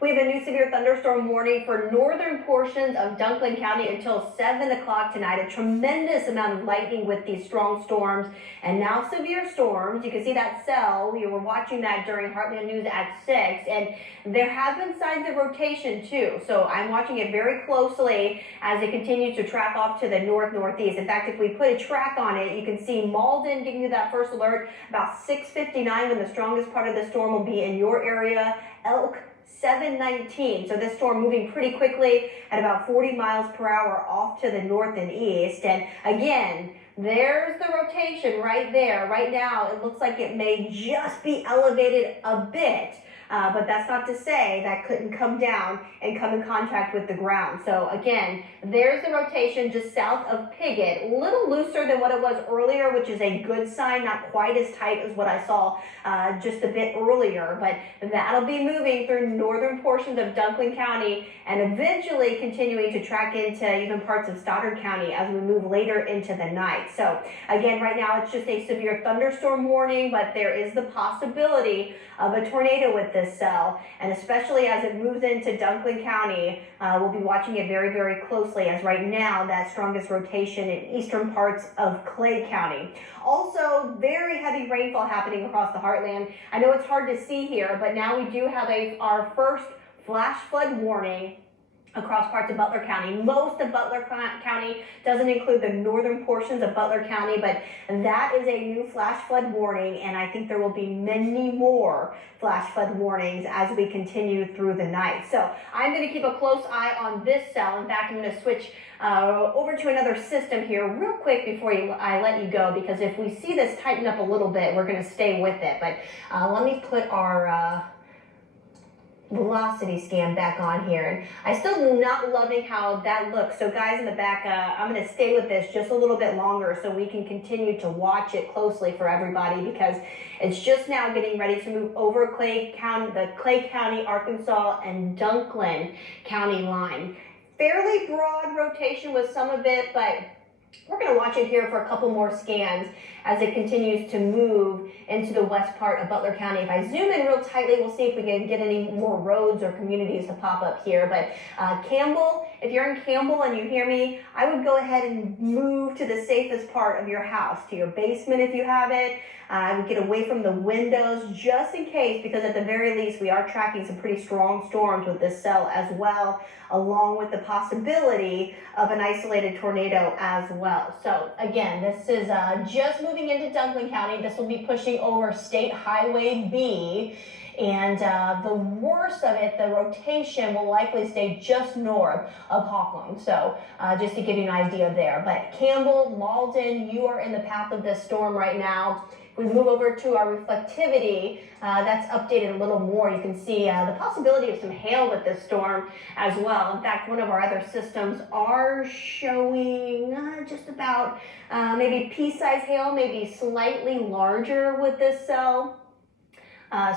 We have a new severe thunderstorm warning for northern portions of Dunklin County until 7 o'clock tonight. A tremendous amount of lightning with these strong storms and now severe storms. You can see that cell. We were watching that during Heartland News at 6, and there have been signs of rotation too. So I'm watching it very closely as it continues to track off to the north-northeast. In fact, if we put a track on it, you can see Malden giving you that first alert about 6:59 when the strongest part of the storm will be in your area. Elk 7:19. So this storm moving pretty quickly at about 40 miles per hour off to the north and east. And again, there's the rotation right there. Right now, it looks like it may just be elevated a bit. But that's not to say that couldn't come down and come in contact with the ground. So again, there's the rotation just south of Piggott, a little looser than what it was earlier, which is a good sign, not quite as tight as what I saw just a bit earlier, but that'll be moving through northern portions of Dunklin County and eventually continuing to track into even parts of Stoddard County as we move later into the night. So again, right now it's just a severe thunderstorm warning, but there is the possibility of a tornado with this cell, and especially as it moves into Dunklin County, we'll be watching it very, very closely, as right now that strongest rotation in eastern parts of Clay County. Also, very heavy rainfall happening across the heartland. I know it's hard to see here, but now we do have our first flash flood warning across parts of Butler County. Most of Butler County doesn't include the northern portions of Butler County, but that is a new flash flood warning, and I think there will be many more flash flood warnings as we continue through the night. So I'm going to keep a close eye on this cell. In fact, I'm going to switch over to another system here real quick before I let you go, because if we see this tighten up a little bit, we're going to stay with it. But let me put our velocity scan back on here, and I still not loving how that looks. So guys in the back, I'm going to stay with this just a little bit longer so we can continue to watch it closely for everybody, because it's just now getting ready to move over Clay County, the Clay County, Arkansas and Dunklin County line. Fairly broad rotation with some of it, but we're going to watch it here for a couple more scans as it continues to move into the west part of Butler County. If I zoom in real tightly, we'll see if we can get any more roads or communities to pop up here. But Campbell, if you're in Campbell and you hear me, I would go ahead and move to the safest part of your house, to your basement if you have it. I would get away from the windows just in case, because at the very least, we are tracking some pretty strong storms with this cell as well, along with the possibility of an isolated tornado as well. So again, this is just moving into Dunklin County. This will be pushing over State Highway B. And the worst of it, the rotation will likely stay just north of Hawkland. So just to give you an idea there. But Campbell, Malden, you are in the path of this storm right now. We move over to our reflectivity, that's updated a little more. You can see the possibility of some hail with this storm as well. In fact, one of our other systems are showing just about maybe pea-sized hail, maybe slightly larger with this cell.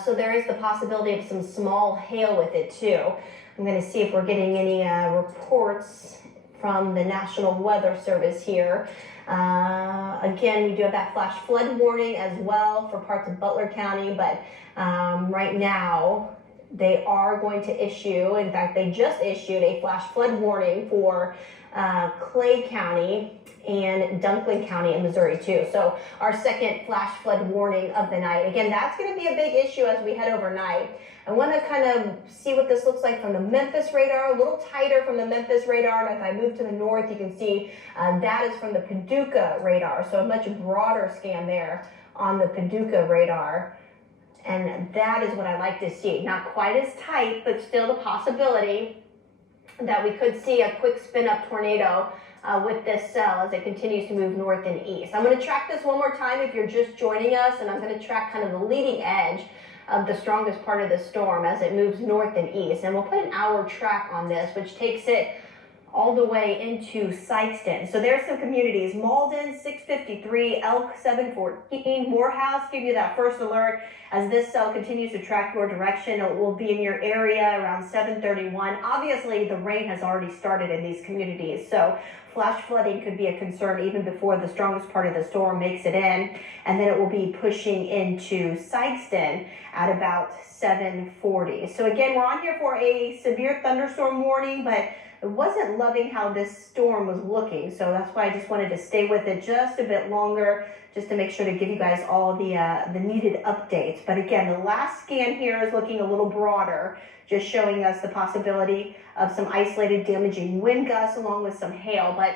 So there is the possibility of some small hail with it too. I'm going to see if we're getting any reports from the National Weather Service here. Again, we do have that flash flood warning as well for parts of Butler County, but right now they are going to issue, in fact, they just issued a flash flood warning for Clay County and Dunklin County in Missouri too. So our second flash flood warning of the night. Again, that's going to be a big issue as we head overnight. I want to kind of see what this looks like from the Memphis radar, a little tighter from the Memphis radar. And if I move to the north, you can see that is from the Paducah radar. So a much broader scan there on the Paducah radar. And that is what I like to see. Not quite as tight, but still the possibility that we could see a quick spin up tornado with this cell as it continues to move north and east. I'm going to track this one more time if you're just joining us, and I'm going to track kind of the leading edge of the strongest part of the storm as it moves north and east. And we'll put an hour track on this, which takes it all the way into Sykeston. So there's some communities: Malden 6:53, Elk 7:14, Morehouse give you that first alert as this cell continues to track your direction. It will be in your area around 7:31. Obviously, the rain has already started in these communities, so flash flooding could be a concern even before the strongest part of the storm makes it in, and then it will be pushing into Sykeston at about 7:40. So again, we're on here for a severe thunderstorm warning, but I wasn't loving how this storm was looking, so that's why I just wanted to stay with it just a bit longer, just to make sure to give you guys all the needed updates. But again, the last scan here is looking a little broader, just showing us the possibility of some isolated damaging wind gusts along with some hail, but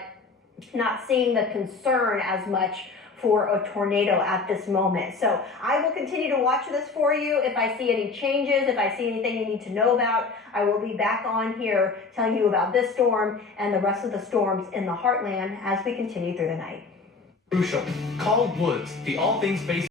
not seeing the concern as much for a tornado at this moment. So I will continue to watch this for you. If I see any changes, if I see anything you need to know about, I will be back on here telling you about this storm and the rest of the storms in the heartland as we continue through the night. Crucial. Call Woods, the all things based